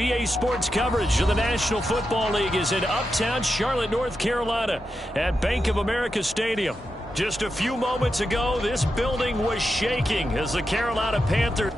EA Sports coverage of the National Football League is in uptown Charlotte, North Carolina at Bank of America Stadium. Just a few moments ago, this building was shaking as the Carolina Panthers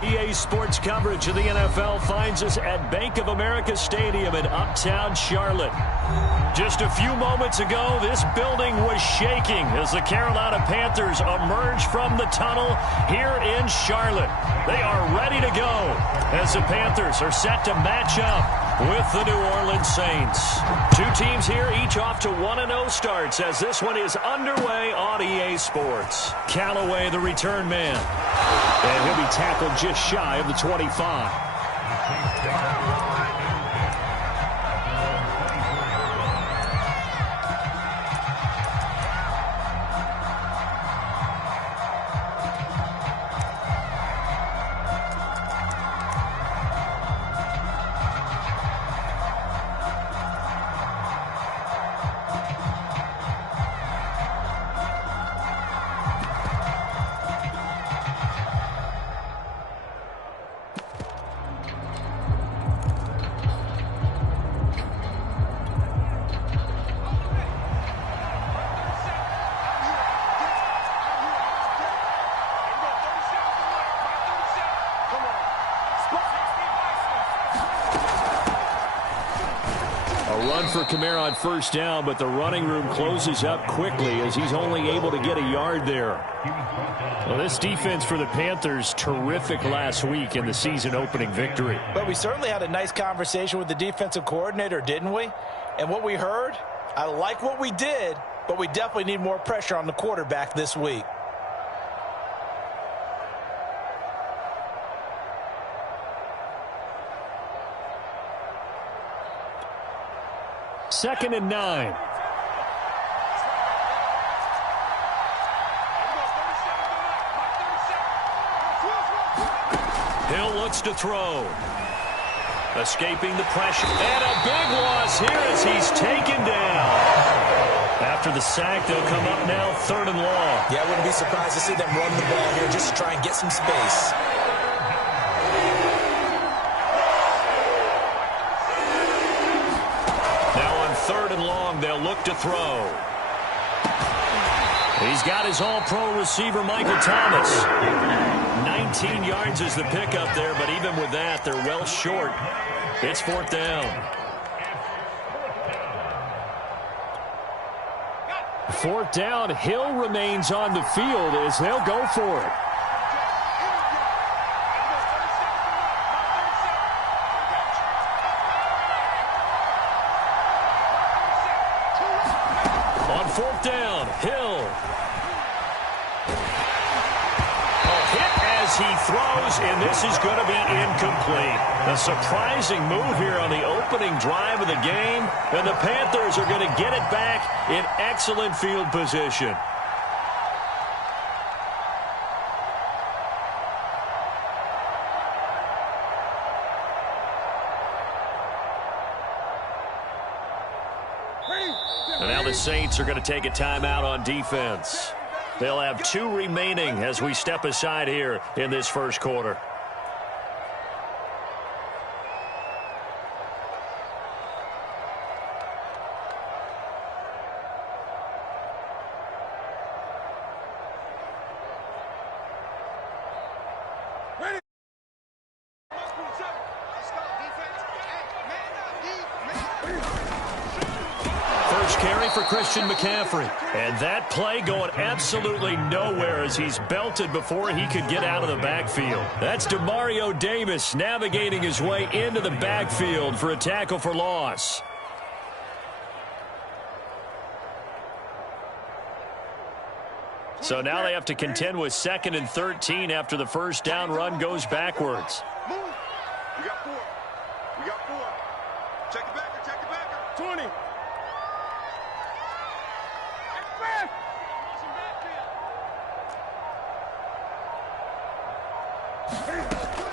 EA Sports coverage of the NFL finds us at Bank of America Stadium in uptown Charlotte. Just a few moments ago, this building was shaking as the Carolina Panthers emerge from the tunnel here in Charlotte. They are ready to go as the Panthers are set to match up with the New Orleans Saints. Two teams here, each off to 1-0 starts as this one is underway on EA Sports. Callaway, the return man. And he'll be tackled just shy of the 25. For Kamara on first down, but the running room closes up quickly as he's only able to get a yard there. Well, this defense for the Panthers, terrific last week in the season-opening victory. But we certainly had a nice conversation with the defensive coordinator, didn't we? And what we heard, I like what we did, but we definitely need more pressure on the quarterback this week. Second and 9. Hill looks to throw. Escaping the pressure. And a big loss here as he's taken down. After the sack, they'll come up now, third and long. Yeah, I wouldn't be surprised to see them run the ball here just to try and get some space. Third and long, they'll look to throw. He's got his all-pro receiver, Michael Thomas. 19 yards is the pickup there, but even with that, they're well short. It's fourth down. Fourth down, Hill remains on the field as they'll go for it. On 4th down, Hill. Hit as he throws, and this is going to be incomplete. A surprising move here on the opening drive of the game, and the Panthers are going to get it back in excellent field position. And now the Saints are going to take a timeout on defense. They'll have 2 remaining as we step aside here in this first quarter. Carry for Christian McCaffrey. And that play going absolutely nowhere as he's belted before he could get out of the backfield. That's Demario Davis navigating his way into the backfield for a tackle for loss. So now they have to contend with 2nd and 13 after the first down run goes backwards. Move. We got 4. We got 4. Check the backer. Check the backer. 20.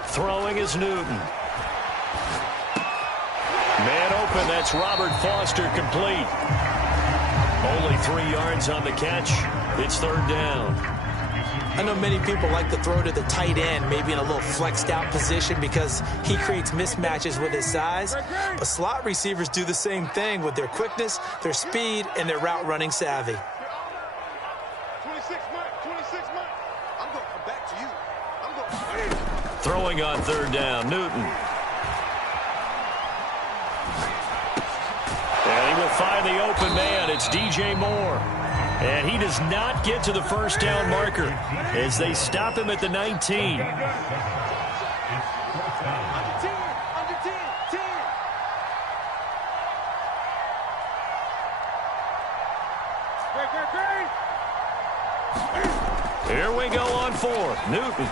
Throwing is Newton. Man open, that's Robert Foster, complete. Only 3 yards on the catch. It's 3rd down. I know many people like to throw to the tight end, maybe in a little flexed out position because he creates mismatches with his size. But slot receivers do the same thing with their quickness, their speed, and their route running savvy. 26 months. I'm going to come back to you. I'm going to... Throwing on 3rd down, Newton. And he will find the open man. It's DJ Moore. And he does not get to the first down marker as they stop him at the 19. Here we go on 4. Newton.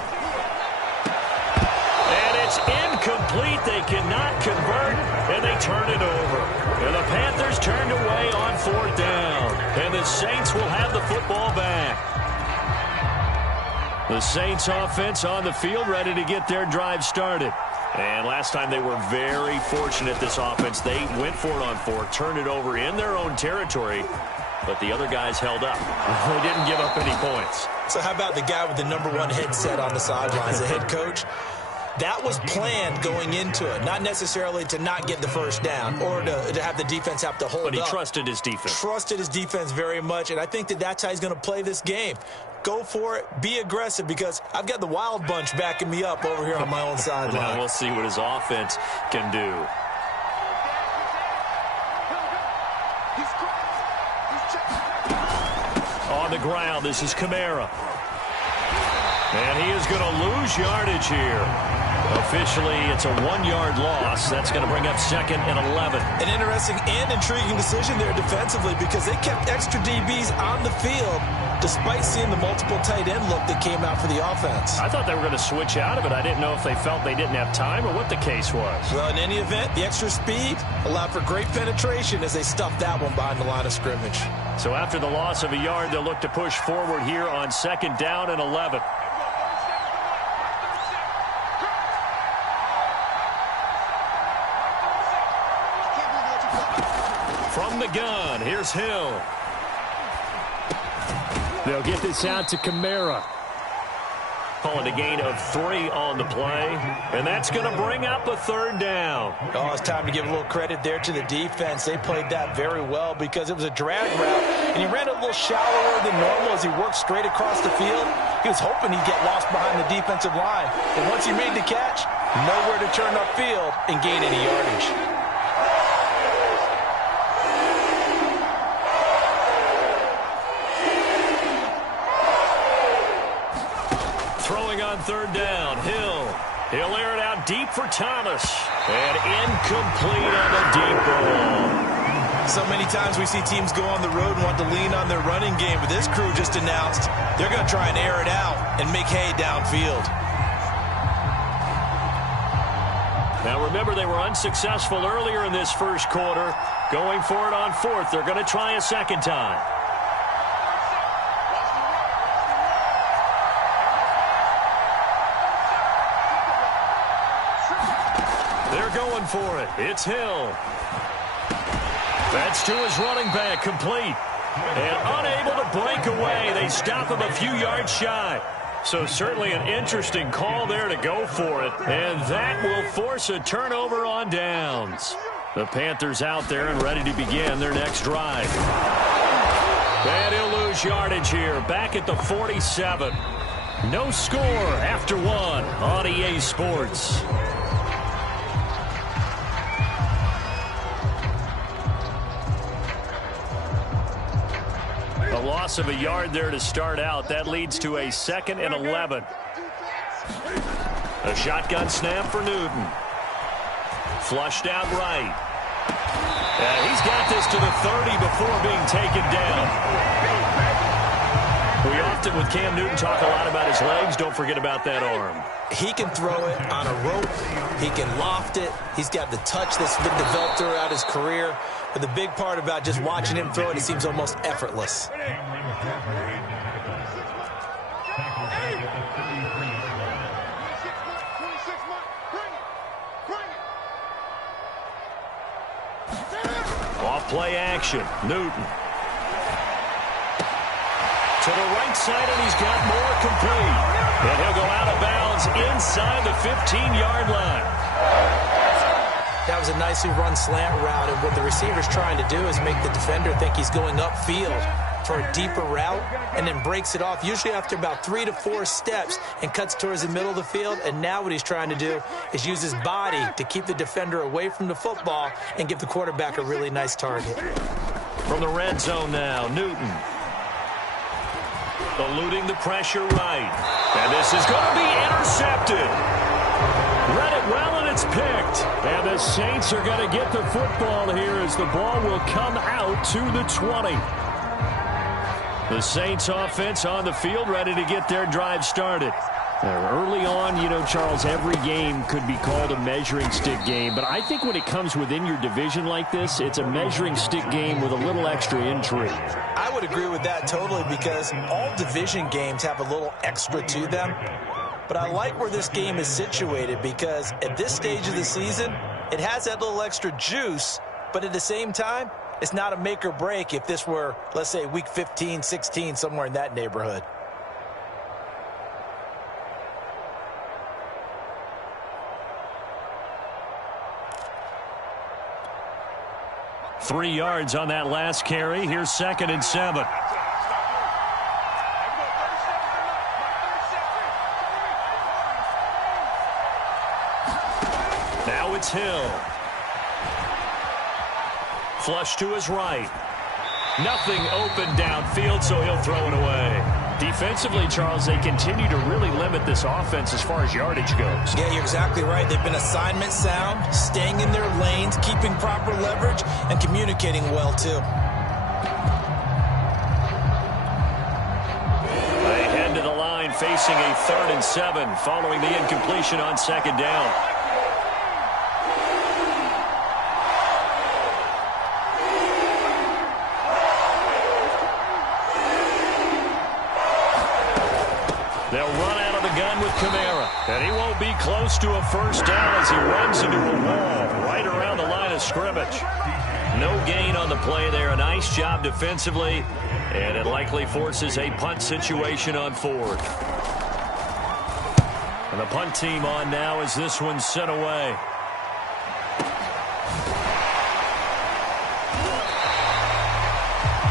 And it's incomplete. They cannot convert, and they turn it over. And the Panthers turned away on 4th down. And the Saints will have the football back. The Saints offense on the field, ready to get their drive started. And last time they were very fortunate, this offense. They went for it on 4, turned it over in their own territory, but the other guys held up. They didn't give up any points. So how about the guy with the #1 headset on the sidelines, the head coach? That was planned going into it, not necessarily to not get the first down or to have the defense have to hold up. But he trusted his defense. Trusted his defense very much, and I think that's how he's going to play this game. Go for it. Be aggressive because I've got the Wild Bunch backing me up over here on my own sideline. Now we'll see what his offense can do. On the ground, this is Kamara. And he is going to lose yardage here. Officially, it's a 1-yard loss. That's going to bring up 2nd and 11. An interesting and intriguing decision there defensively because they kept extra DBs on the field despite seeing the multiple tight end look that came out for the offense. I thought they were going to switch out of it. I didn't know if they felt they didn't have time or what the case was. Well, in any event, the extra speed allowed for great penetration as they stuffed that one behind the line of scrimmage. So after the loss of a yard, they'll look to push forward here on 2nd down and 11. From the gun, here's Hill. They'll get this out to Kamara. Calling a gain of 3 on the play. And that's going to bring up a 3rd down. Oh, it's time to give a little credit there to the defense. They played that very well because it was a drag route. And he ran a little shallower than normal as he worked straight across the field. He was hoping he'd get lost behind the defensive line. And once he made the catch, nowhere to turn upfield and gain any yardage. On 3rd down, Hill. He'll air it out deep for Thomas. And incomplete on the deep ball. So many times we see teams go on the road and want to lean on their running game, but this crew just announced they're going to try and air it out and make hay downfield. Now remember, they were unsuccessful earlier in this first quarter. Going for it on fourth. They're going to try a second time. They're going for it. It's Hill. That's to his running back, complete. And unable to break away. They stop him a few yards shy. So certainly an interesting call there to go for it. And that will force a turnover on downs. The Panthers out there and ready to begin their next drive. And he'll lose yardage here. Back at the 47. No score after one on EA Sports. A loss of a yard there to start out. That leads to a 2nd and 11. A shotgun snap for Newton. Flushed out right. He's got this to the 30 before being taken down. We often, with Cam Newton, talk a lot about his legs. Don't forget about that arm. He can throw it on a rope. He can loft it. He's got the touch that's been developed throughout his career. But the big part about just watching him throw it, it seems almost effortless. Off play action. Newton. To the right side, and he's got more complete. And he'll go out of bounds inside the 15-yard line. That was a nicely run slant route, and what the receiver's trying to do is make the defender think he's going upfield for a deeper route, and then breaks it off, usually after about 3 to 4 steps, and cuts towards the middle of the field. And now what he's trying to do is use his body to keep the defender away from the football and give the quarterback a really nice target. From the red zone now, Newton. Eluding the pressure right. And this is going to be intercepted. Read it well, and it's picked. And the Saints are going to get the football here as the ball will come out to the 20. The Saints offense on the field, ready to get their drive started. Early on, you know, Charles, every game could be called a measuring stick game. But I think when it comes within your division like this, it's a measuring stick game with a little extra intrigue. I would agree with that totally, because all division games have a little extra to them. But I like where this game is situated, because at this stage of the season, it has that little extra juice. But at the same time, it's not a make or break if this were, let's say, week 15, 16, somewhere in that neighborhood. Three yards on that last carry. Here's 2nd and 7. Now it's Hill. Flush to his right. Nothing open downfield, so he'll throw it away. Defensively, Charles, they continue to really limit this offense as far as yardage goes. Yeah, you're exactly right. They've been assignment sound, staying in their lanes, keeping proper leverage, and communicating well, too. They head to the line facing a 3rd and 7 following the incompletion on 2nd down. They'll run out of the gun with Kamara. And he won't be close to a first down as he runs into a wall right around the line of scrimmage. No gain on the play there. A nice job defensively. And it likely forces a punt situation on 4th. And the punt team on now as this one's sent away.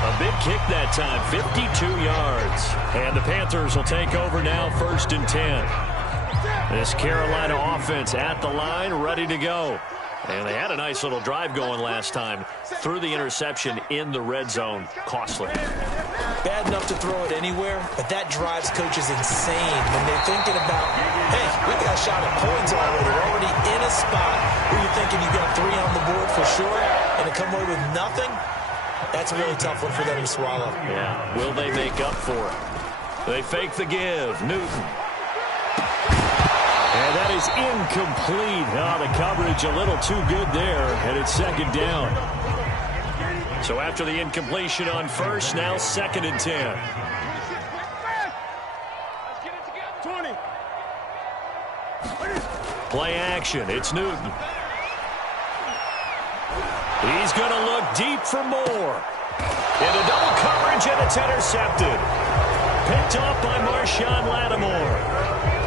A big kick that time, 52 yards. And the Panthers will take over now, 1st and 10. This Carolina offense at the line, ready to go. And they had a nice little drive going last time. Threw the interception in the red zone. Costly. Bad enough to throw it anywhere, but that drives coaches insane when they're thinking about, hey, we got a shot at points already. We're already in a spot where you're thinking you got 3 on the board for sure, and to come away with nothing, that's a really tough one for them to swallow. Yeah, will they make up for it? They fake the give. Newton. And that is incomplete. Oh, the coverage a little too good there, and it's second down. So after the incompletion on first, now 2nd and 10. Play action. It's Newton. He's going to look deep for more. Into double coverage, and it's intercepted. Picked off by Marshawn Lattimore.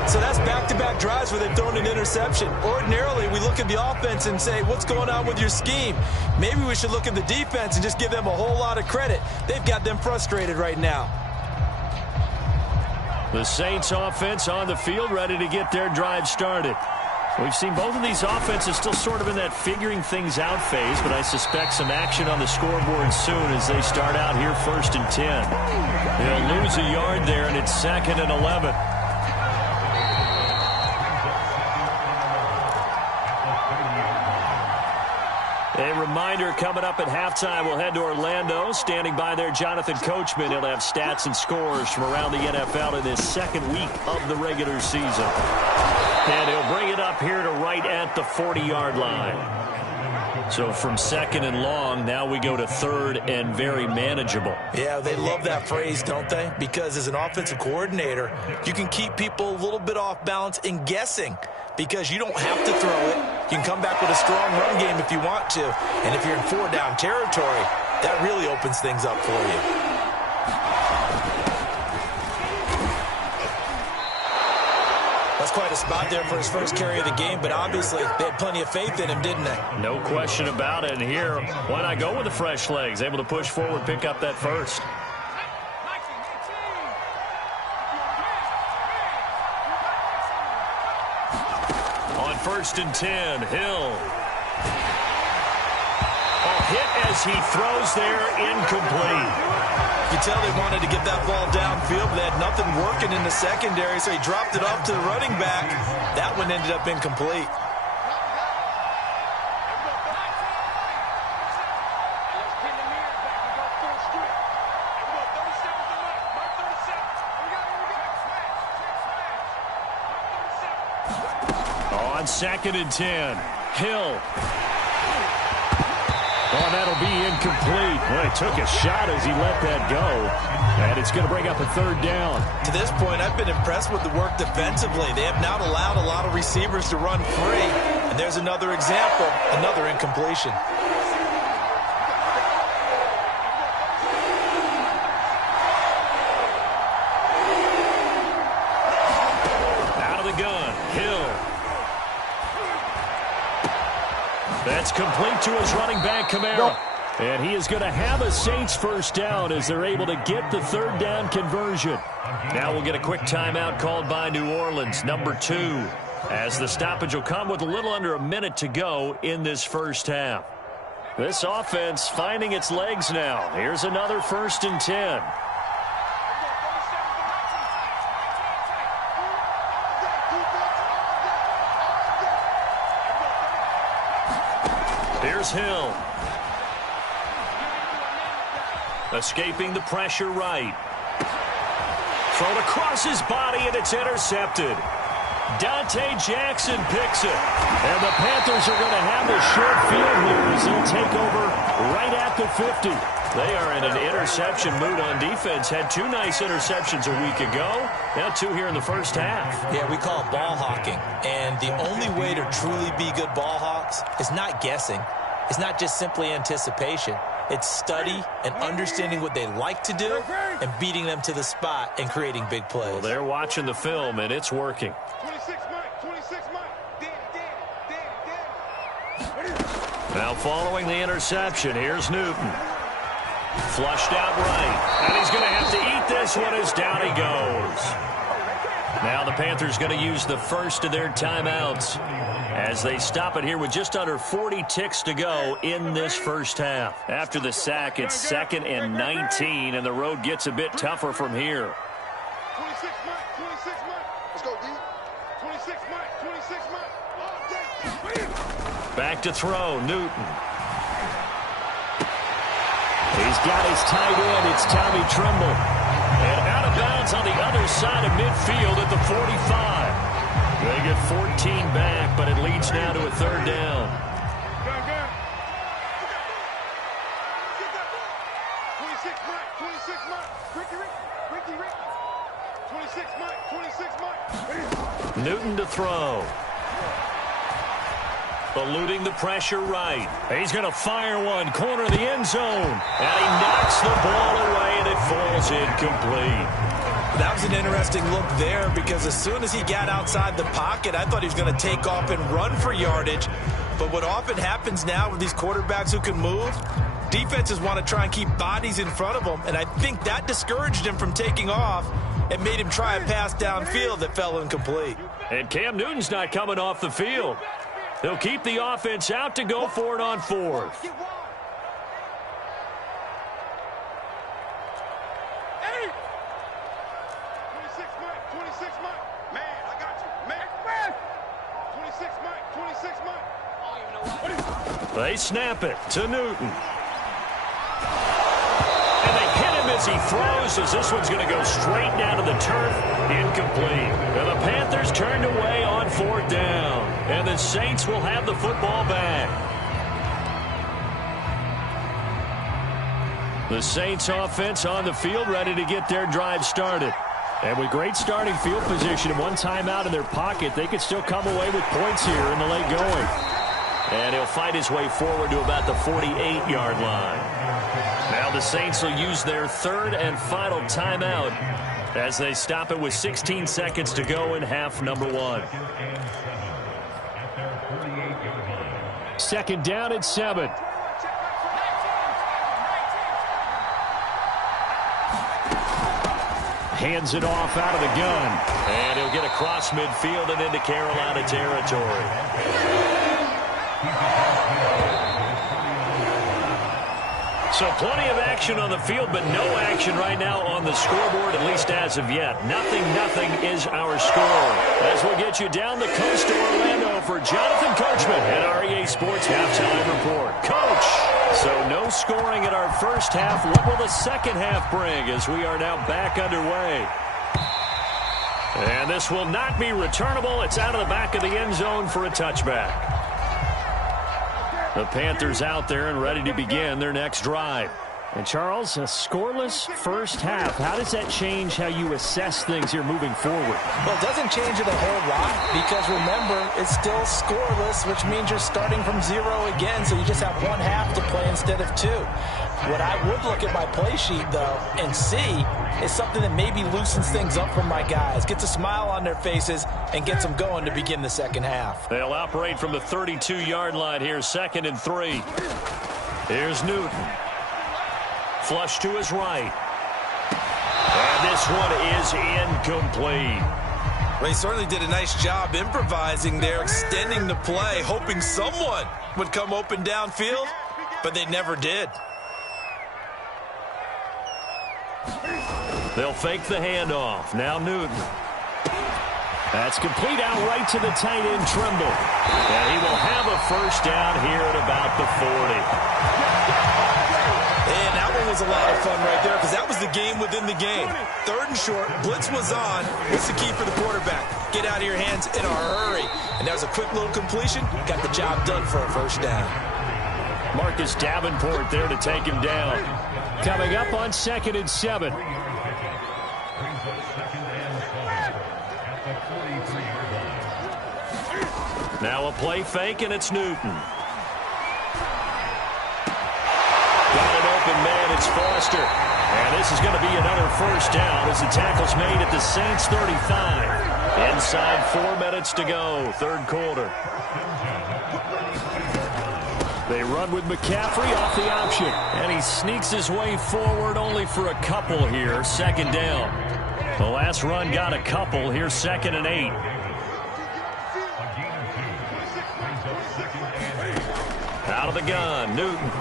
So that's back-to-back drives where they've thrown an interception. Ordinarily, we look at the offense and say, what's going on with your scheme? Maybe we should look at the defense and just give them a whole lot of credit. They've got them frustrated right now. The Saints offense on the field, ready to get their drive started. We've seen both of these offenses still sort of in that figuring things out phase, but I suspect some action on the scoreboard soon as they start out here 1st and 10. They'll lose a yard there, and it's 2nd and 11. A reminder, coming up at halftime, we'll head to Orlando. Standing by there, Jonathan Coachman. He'll have stats and scores from around the NFL in this 2nd week of the regular season. And he'll bring it up here to right at the 40-yard line. So from 2nd and long, now we go to 3rd and very manageable. Yeah, they love that phrase, don't they? Because as an offensive coordinator, you can keep people a little bit off balance and guessing. Because you don't have to throw it. You can come back with a strong run game if you want to. And if you're in 4-down territory, that really opens things up for you. That's quite a spot there for his first carry of the game, but obviously they had plenty of faith in him, didn't they? No question about it. And here, why not go with the fresh legs? Able to push forward, pick up that first. On 1st and 10, Hill. Hit as he throws there, incomplete. You tell they wanted to get that ball downfield, but they had nothing working in the secondary, so he dropped it off to the running back. That one ended up incomplete. On 2nd and 10, Hill. Oh, that'll be incomplete. Well, he took a shot as he let that go. And it's going to bring up a 3rd down. To this point, I've been impressed with the work defensively. They have not allowed a lot of receivers to run free. And there's another example, another incompletion. Out of the gun, Hill. That's complete to his running back, Kamara. And he is going to have a Saints first down as they're able to get the 3rd down conversion. Now we'll get a quick timeout called by New Orleans, number 2, as the stoppage will come with a little under a minute to go in this first half. This offense finding its legs now. Here's another 1st and 10. Here's Hill. Escaping the pressure right. Thrown across his body, and it's intercepted. Dante Jackson picks it. And the Panthers are going to have a short field here as they'll take over right at the 50. They are in an interception mood on defense. Had 2 nice interceptions a week ago. Now 2 here in the first half. Yeah, we call it ball hawking. And the only way to truly be good ball hawks is not guessing. It's not just simply anticipation. It's study and understanding what they like to do and beating them to the spot and creating big plays. Well, they're watching the film, and it's working. 26 Mike. Now following the interception, here's Newton. Flushed out right. And he's going to have to eat this one as down he goes. Now the Panthers going to use the first of their timeouts as they stop it here with just under 40 ticks to go in this first half. After the sack, it's 2nd and 19, and the road gets a bit tougher from here. 26 Mike. Let's go, D. 26 Mike. Back to throw, Newton. He's got his tight end. It's Tommy Tremble. And out of bounds on the other side of midfield at the 45. They get 14 back, but it leads now to a third down. 26 Mike, 26 Mike. Ricky. 26 Mike, 26 Mike. Newton to throw. Eluding the pressure right. He's going to fire one. Corner of the end zone. And he knocks the ball away, and it falls incomplete. That was an interesting look there because as soon as he got outside the pocket, I thought he was going to take off and run for yardage. But what often happens now with these quarterbacks who can move, defenses want to try and keep bodies in front of them, and I think that discouraged him from taking off and made him try a pass downfield that fell incomplete. And Cam Newton's not coming off the field. They'll keep the offense out to go for it on fourth. They snap it to Newton. And they hit him as he throws, as this one's going to go straight down to the turf. Incomplete. And the Panthers turned away on fourth down. And the Saints will have the football back. The Saints offense on the field, ready to get their drive started. And with great starting field position and one timeout in their pocket, they could still come away with points here in the late going. And he'll fight his way forward to about the 48-yard line. Now the Saints will use their third and final timeout as they stop it with 16 seconds to go in half number one. Second down at 7. Hands it off out of the gun. And he'll get across midfield and into Carolina territory. So plenty of action on the field, but no action right now on the scoreboard, at least as of yet. Nothing is our score. As we'll get you down the coast to Orlando for Jonathan Coachman at REA Sports Halftime Report. Coach, so no scoring in our first half. What will the second half bring as we are now back underway? And this will not be returnable. It's out of the back of the end zone for a touchback. The Panthers out there and ready to begin their next drive. And Charles, a scoreless first half. How does that change how you assess things here moving forward? Well, it doesn't change it a whole lot because remember, it's still scoreless, which means you're starting from 0 again, so you just have one half to play instead of 2. What I would look at my play sheet, though, and see is something that maybe loosens things up for my guys, gets a smile on their faces, and gets them going to begin the second half. They'll operate from the 32-yard line here, 2nd and 3. Here's Newton. Flush to his right. And this one is incomplete. Well, he certainly did a nice job improvising there, extending the play, hoping someone would come open downfield, but they never did. They'll fake the handoff. Now Newton. That's complete out right to the tight end, Tremble. And he will have a first down here at about the 40. And that one was a lot of fun right there because that was the game within the game. 3rd and short, blitz was on. What's the key for the quarterback? Get out of your hands in a hurry. And that was a quick little completion. Got the job done for a first down. Marcus Davenport there to take him down. Coming up on 2nd and 7. Now a play fake, and it's Newton. Got an open man, it's Foster. And this is going to be another first down as the tackle's made at the Saints 35. Inside 4 minutes to go, 3rd quarter. They run with McCaffrey off the option. And he sneaks his way forward only for a couple here, 2nd down. The last run got a couple, here's 2nd and 8. Out of the gun, Newton.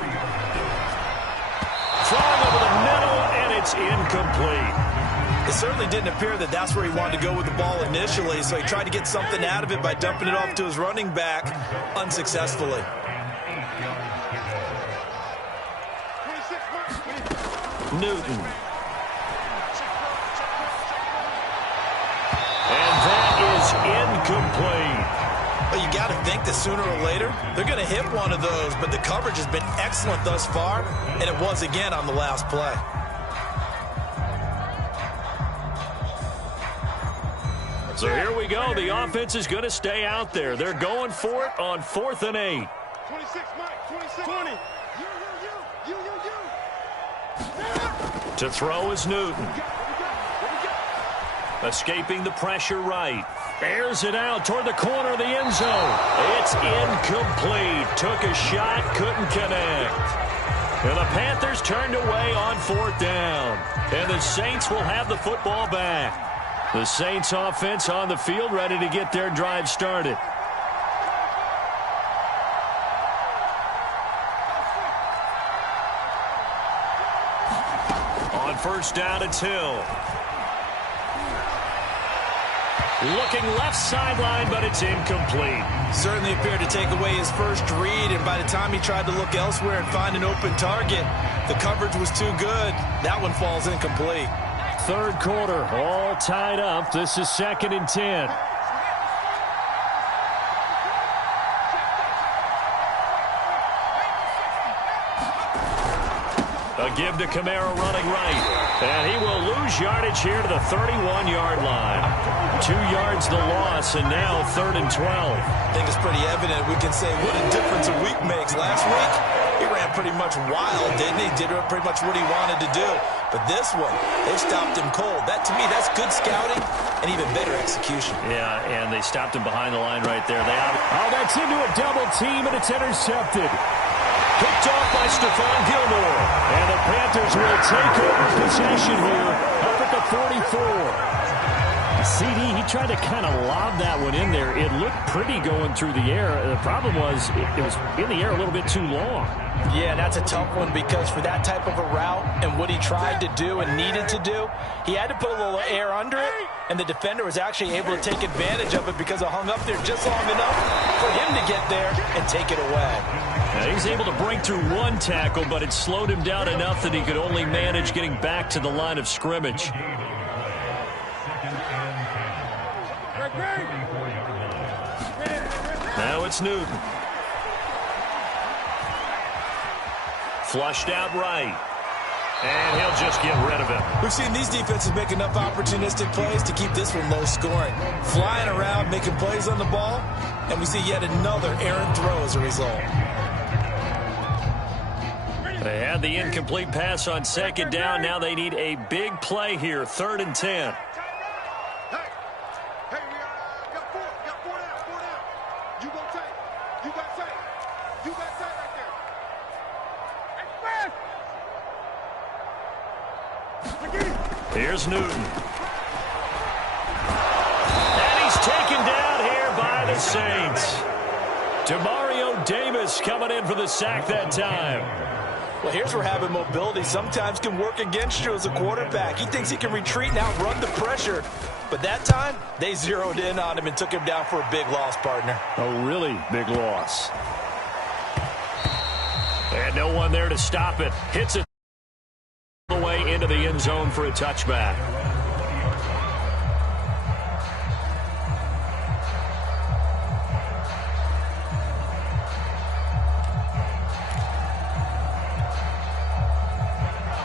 Thrown over the middle, and it's incomplete. It certainly didn't appear that that's where he wanted to go with the ball initially, so he tried to get something out of it by dumping it off to his running back unsuccessfully. 26 Mike. Newton. And that is incomplete. Well, you got to think that sooner or later they're going to hit one of those, but the coverage has been excellent thus far, and it was again on the last play. So here we go. The offense is going to stay out there. They're going for it on 4th and 8. 26, Mike. 26. 20. You. To throw is Newton. Escaping the pressure right. Airs it out toward the corner of the end zone. It's incomplete. Took a shot, couldn't connect. And the Panthers turned away on 4th down. And the Saints will have the football back. The Saints offense on the field, ready to get their drive started. On 1st down, it's Hill. Looking left sideline, but it's incomplete. Certainly appeared to take away his first read, and by the time he tried to look elsewhere and find an open target, the coverage was too good. That one falls incomplete. 3rd quarter, all tied up. This is 2nd and 10. A give to Kamara running right. And he will lose yardage here to the 31-yard line. 2 yards the loss, and now 3rd and 12. I think it's pretty evident. We can say what a difference a week makes. Last week, he ran pretty much wild, didn't he? Did pretty much what he wanted to do. But this one, they stopped him cold. That, to me, that's good scouting and even better execution. Yeah, and they stopped him behind the line right there. That's into a double team, and it's intercepted. Picked off by Stephon Gilmore. And the Panthers will take over possession here up at the 44. CD, he tried to kind of lob that one in there. It looked pretty going through the air. The problem was it was in the air a little bit too long. Yeah, that's a tough one because for that type of a route and what he tried to do and needed to do, he had to put a little air under it, and the defender was actually able to take advantage of it because it hung up there just long enough for him to get there and take it away. Now, he's able to break through one tackle, but it slowed him down enough that he could only manage getting back to the line of scrimmage. Now it's Newton. Flushed out right. And he'll just get rid of it. We've seen these defenses make enough opportunistic plays to keep this one low scoring. Flying around, making plays on the ball, and we see yet another errant throw as a result. They had the incomplete pass on 2nd down. Now they need a big play here, 3rd and 10. Here's Newton. And he's taken down here by the Saints. Demario Davis coming in for the sack that time. Well, here's where having mobility sometimes can work against you as a quarterback. He thinks he can retreat and outrun the pressure. But that time, they zeroed in on him and took him down for a big loss, partner. A really big loss. And no one there to stop it. Hits it the way into the end zone for a touchback.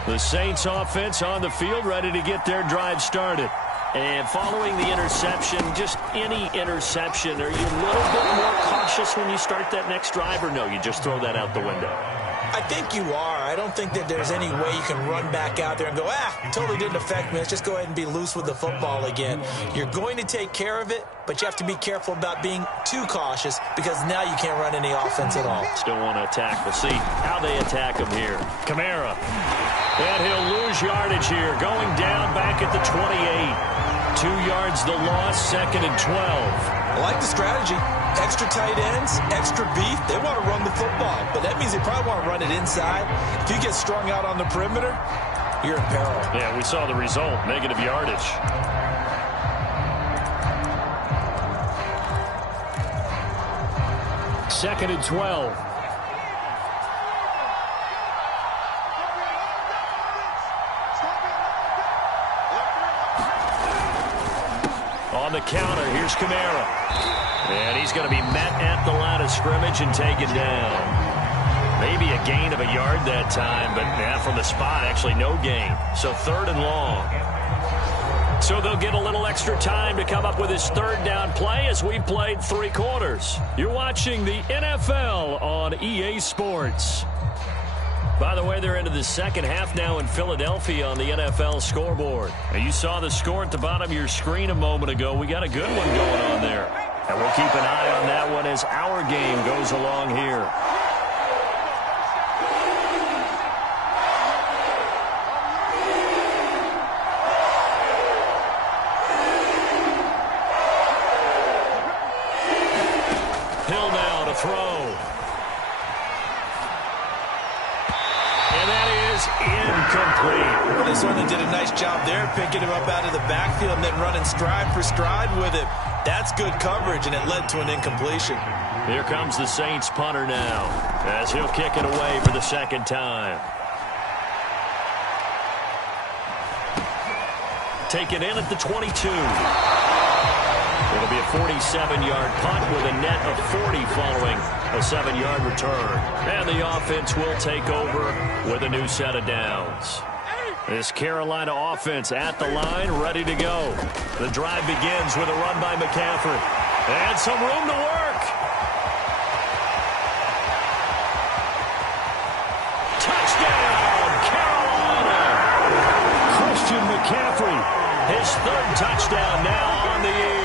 The Saints offense on the field, ready to get their drive started. And following the interception, just any interception, are you a little bit more cautious when you start that next drive, or no, you just throw that out the window? I think you are. I don't think that there's any way you can run back out there and go, totally didn't affect me. Let's just go ahead and be loose with the football again. You're going to take care of it, but you have to be careful about being too cautious because now you can't run any offense at all. Still want to attack. We'll see how they attack him here. Kamara. And he'll lose yardage here. Going down back at the 28. 2 yards the loss, 2nd and 12. I like the strategy. Extra tight ends, extra beef. They want to run the football, but that means they probably want to run it inside. If you get strung out on the perimeter, you're in peril. Yeah, we saw the result, negative yardage. Second and 12. On the counter, here's Kamara. And he's going to be met at the line of scrimmage and taken down. Maybe a gain of a yard that time, but from the spot, actually no gain. So 3rd and long. So they'll get a little extra time to come up with his 3rd down play as we've played 3 quarters. You're watching the NFL on EA Sports. By the way, they're into the second half now in Philadelphia on the NFL scoreboard. And you saw the score at the bottom of your screen a moment ago. We got a good one going on there. And we'll keep an eye on that one as our game goes along here. Hill now to throw. Incomplete. Well, they certainly did a nice job there, picking him up out of the backfield and then running stride for stride with it. That's good coverage, and it led to an incompletion. Here comes the Saints punter now, as he'll kick it away for the 2nd time. Taken in at the 22. It'll be a 47-yard punt with a net of 40 following a 7-yard return. And the offense will take over with a new set of downs. This Carolina offense at the line, ready to go. The drive begins with a run by McCaffrey. And some room to work. Touchdown, Carolina! Christian McCaffrey, his 3rd touchdown now on the year.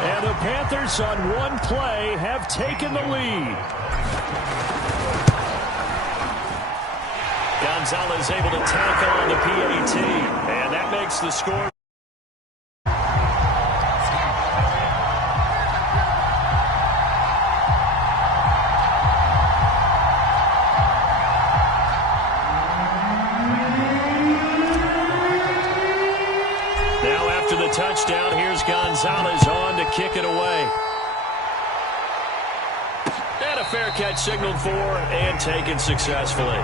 And the Panthers on one play have taken the lead. Gonzalez able to tackle on the PAT. And that makes the score. Now after the touchdown, here's Gonzalez on to kick it away. And a fair catch signaled for and taken successfully.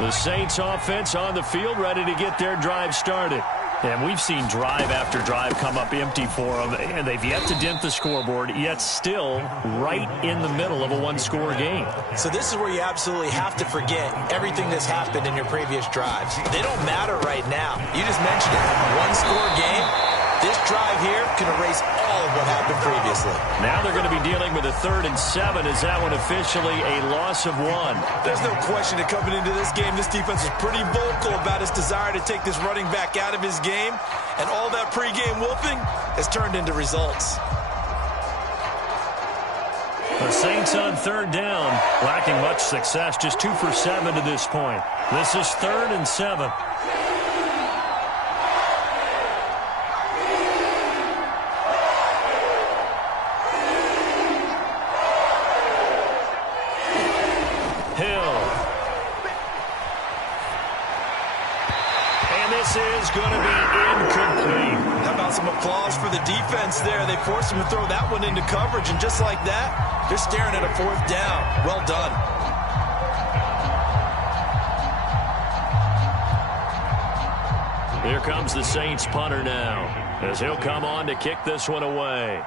The Saints offense on the field, ready to get their drive started. And we've seen drive after drive come up empty for them, and they've yet to dent the scoreboard, yet still right in the middle of a one-score game. So this is where you absolutely have to forget everything that's happened in your previous drives. They don't matter right now. You just mentioned it. One-score game. This drive here can erase all of what happened previously. Now they're going to be dealing with a 3rd and 7. Is that one officially a loss of 1? There's no question that coming into this game, this defense is pretty vocal about its desire to take this running back out of his game. And all that pregame whooping has turned into results. The Saints on 3rd down, lacking much success, just 2 for 7 to this point. This is 3rd and 7. Is going to be incomplete. How about some applause for the defense there? They forced him to throw that one into coverage, and just like that, they're staring at a 4th down. Well done. Here comes the Saints punter now, as he'll come on to kick this one away.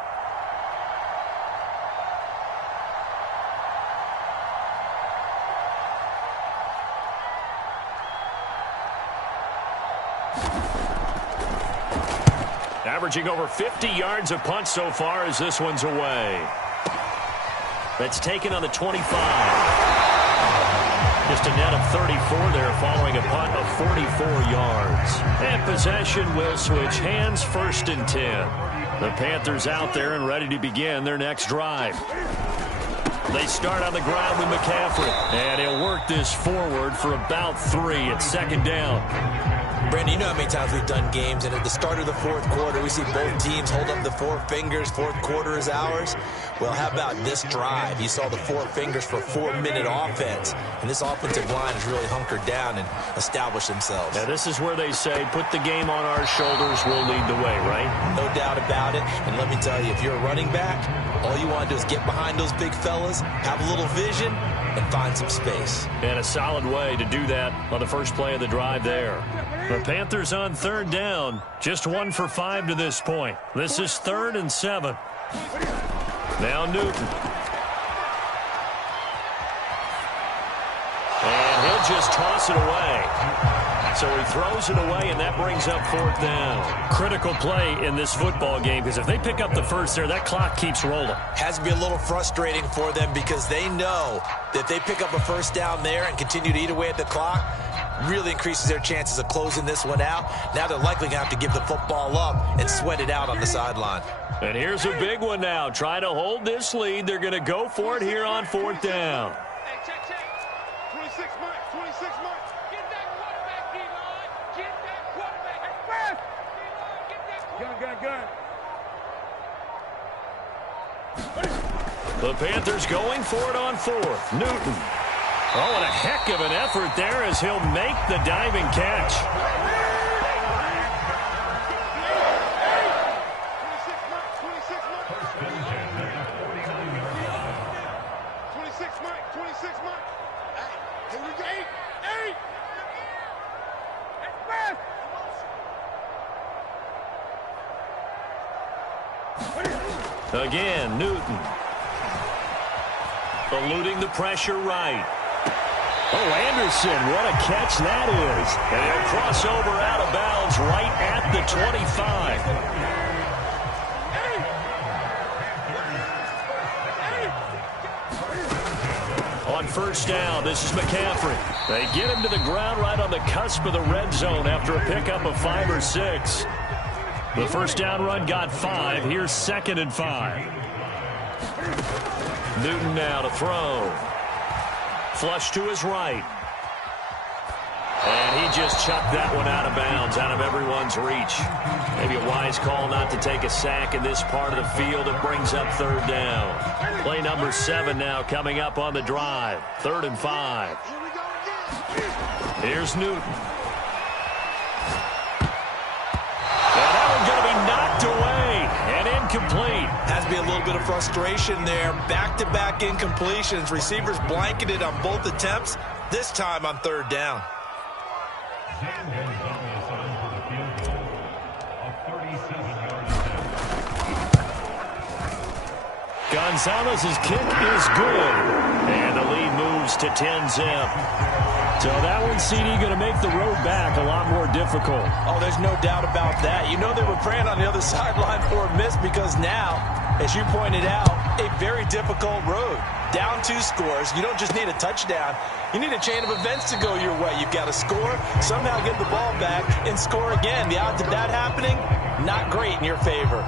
Averaging over 50 yards a punt so far as this one's away. That's taken on the 25. Just a net of 34 there following a punt of 44 yards. And possession will switch hands, 1st and 10. The Panthers out there and ready to begin their next drive. They start on the ground with McCaffrey. And he'll work this forward for about 3 at 2nd down. Brandon, you know how many times we've done games, and at the start of the 4th quarter, we see both teams hold up the 4 fingers, 4th quarter is ours. Well, how about this drive? You saw the 4 fingers for 4-minute offense, and this offensive line has really hunkered down and established themselves. Now, this is where they say, put the game on our shoulders, we'll lead the way, right? No doubt about it, and let me tell you, if you're a running back, all you want to do is get behind those big fellas, have a little vision, and find some space. And a solid way to do that on the first play of the drive there. The Panthers on third down, just 1 for 5 to this point. This is 3rd and 7. Now Newton. And he'll just toss it away. So he throws it away, and that brings up 4th down. Critical play in this football game, because if they pick up the first there, that clock keeps rolling. Has to be a little frustrating for them because they know that if they pick up a first down there and continue to eat away at the clock, really increases their chances of closing this one out. Now they're likely going to have to give the football up and sweat it out on the sideline. And here's a big one now. Trying to hold this lead. They're going to go for it here on 4th down. Hey, check. 26 Mike. 26 Mike. Get that quarterback, D-line. Get that quarterback. Hey, fast. D-line, get that quarterback. Gun. The Panthers going for it on 4th. Newton. Oh, and a heck of an effort there as he'll make the diving catch. 26 Mike. Hey, here we go. 8. Again, Newton. Eluding the pressure right. Oh, Anderson, what a catch that is. And he'll cross over out of bounds right at the 25. On first down, this is McCaffrey. They get him to the ground right on the cusp of the red zone after a pickup of 5 or 6. The first down run got 5. Here's 2nd and 5. Newton now to throw. Flush to his right. And he just chucked that one out of bounds, out of everyone's reach. Maybe a wise call not to take a sack in this part of the field. It brings up 3rd down. Play number 7 now coming up on the drive. 3rd and 5. Here's Newton. And that one's going to be knocked away and incomplete. Has to be a little bit of frustration there. Back-to-back incompletions. Receivers blanketed on both attempts, this time on 3rd down. Gonzalez's kick is good. And the lead moves to 10-zip. So that one, CD, going to make the road back a lot more difficult. Oh, there's no doubt about that. You know they were praying on the other sideline for a miss because now, as you pointed out, a very difficult road. Down 2 scores. You don't just need a touchdown. You need a chain of events to go your way. You've got to score, somehow get the ball back, and score again. The odds of that happening, not great in your favor.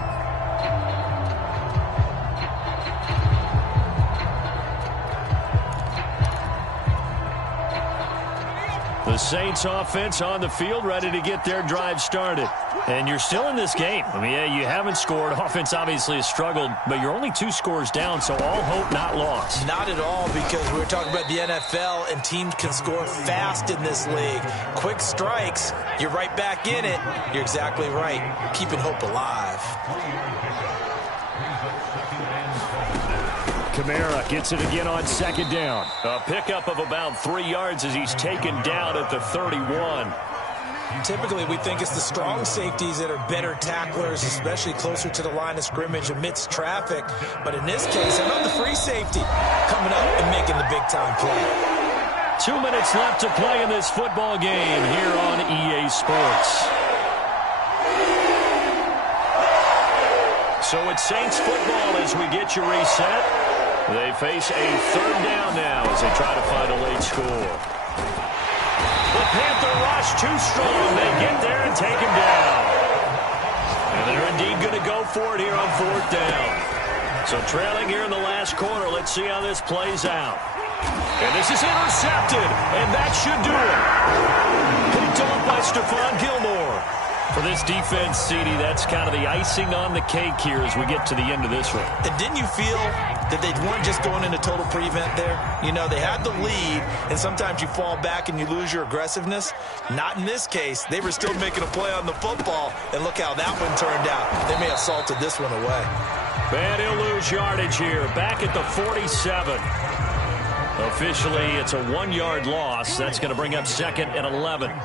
The Saints offense on the field, ready to get their drive started. And you're still in this game. I mean, yeah, you haven't scored. Offense obviously has struggled, but you're only 2 scores down, so all hope not lost. Not at all, because we were talking about the NFL, and teams can score fast in this league. Quick strikes, you're right back in it. You're exactly right. Keeping hope alive. Kamara gets it again on 2nd down. A pickup of about 3 yards as he's taken down at the 31. Typically, we think it's the strong safeties that are better tacklers, especially closer to the line of scrimmage amidst traffic. But in this case, how about the free safety coming up and making the big-time play? 2 minutes left to play in this football game here on EA Sports. So it's Saints football as we get you reset. They face a 3rd down now as they try to find a late score. The Panther rush too strong. They get there and take him down. And they're indeed going to go for it here on 4th down. So trailing here in the last quarter. Let's see how this plays out. And this is intercepted. And that should do it. Picked off by Stephon Gilmore. For this defense, CD, that's kind of the icing on the cake here as we get to the end of this one. And didn't you feel that they weren't just going into total prevent there? You know, they had the lead, and sometimes you fall back and you lose your aggressiveness. Not in this case. They were still making a play on the football, and look how that one turned out. They may have salted this one away. And he'll lose yardage here, back at the 47. Officially, it's a 1-yard loss. That's going to bring up 2nd and 11. 26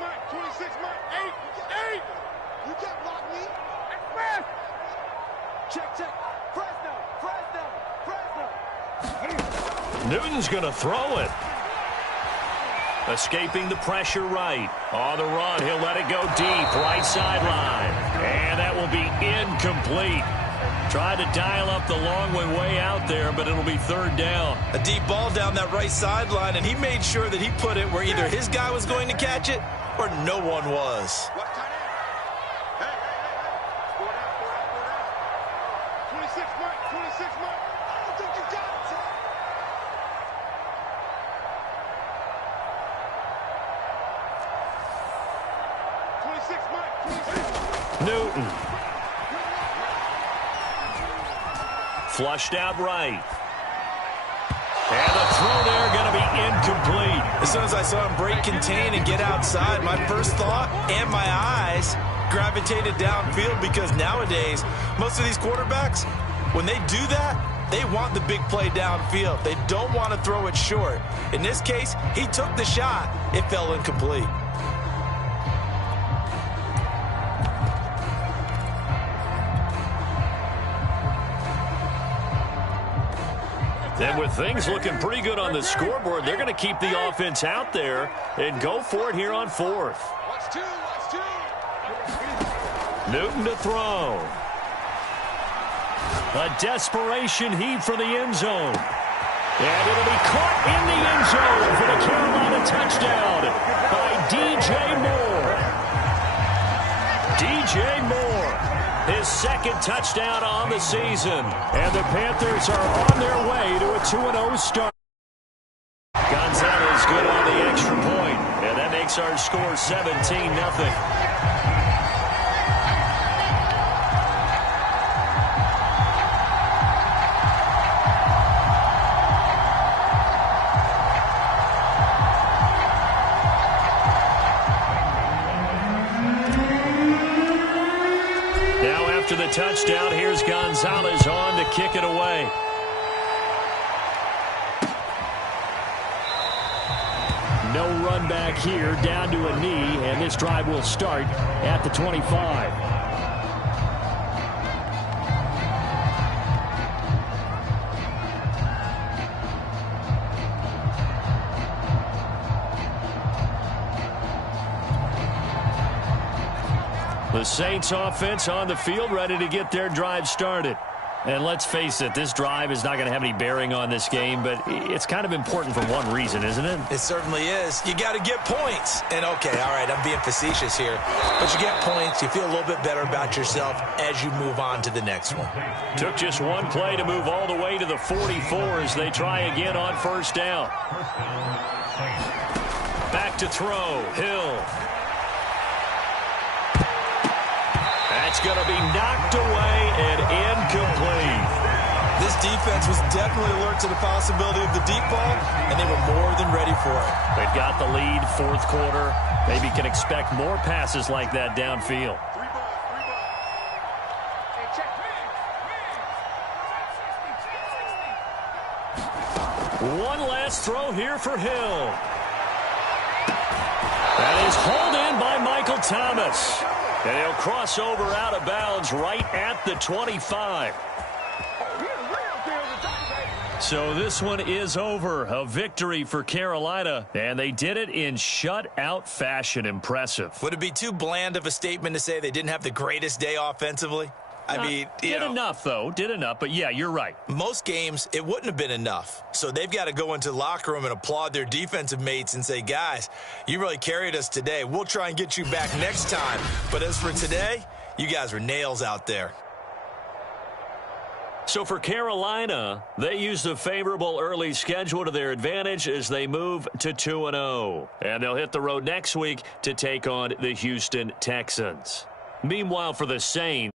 Mike. 26 Mike. 8. You can't block me. Express. Check. Fresno. Newton's going to throw it. Escaping the pressure right. On the run, he'll let it go deep. Right sideline. And that will be incomplete. Tried to dial up the long way out there, but it'll be 3rd down. A deep ball down that right sideline, and he made sure that he put it where either his guy was going to catch it or no one was. What tight end? Hey. Score down. 26 Mike. I don't think you got it, son. Newton. Flushed out right. And the throw there going to be incomplete. As soon as I saw him break contain and get outside, my first thought and my eyes gravitated downfield, because nowadays, most of these quarterbacks, when they do that, they want the big play downfield. They don't want to throw it short. In this case, he took the shot. It fell incomplete. And with things looking pretty good on the scoreboard, they're going to keep the offense out there and go for it here on 4th. Watch two. Newton to throw. A desperation heave for the end zone. And it'll be caught in the end zone for the Carolina touchdown by DJ Moore. DJ Moore, his 2nd touchdown on the season. And the Panthers are on their way to a 2-0 start. Gonzalez good on the extra point. And that makes our score 17-0. After the touchdown, here's Gonzalez on to kick it away. No run back here, down to a knee, and this drive will start at the 25. The Saints offense on the field, ready to get their drive started. And let's face it, this drive is not going to have any bearing on this game, but it's kind of important for one reason, isn't it? It certainly is. You got to get points. And okay, all right, I'm being facetious here, but you get points, you feel a little bit better about yourself as you move on to the next one. Took just one play to move all the way to the 44 as they try again on 1st down. Back to throw, Hill. That's going to be knocked away and incomplete. This defense was definitely alert to the possibility of the deep ball, and they were more than ready for it. They've got the lead, 4th quarter. Maybe can expect more passes like that downfield. One last throw here for Hill. That is hauled in by Michael Thomas. And he'll cross over out of bounds right at the 25. So this one is over. A victory for Carolina. And they did it in shutout fashion. Impressive. Would it be too bland of a statement to say they didn't have the greatest day offensively? I mean, did enough, though. Did enough. But, yeah, you're right. Most games, it wouldn't have been enough. So they've got to go into the locker room and applaud their defensive mates and say, guys, you really carried us today. We'll try and get you back next time. But as for today, you guys were nails out there. So for Carolina, they use the favorable early schedule to their advantage as they move to 2-0. And they'll hit the road next week to take on the Houston Texans. Meanwhile, for the Saints,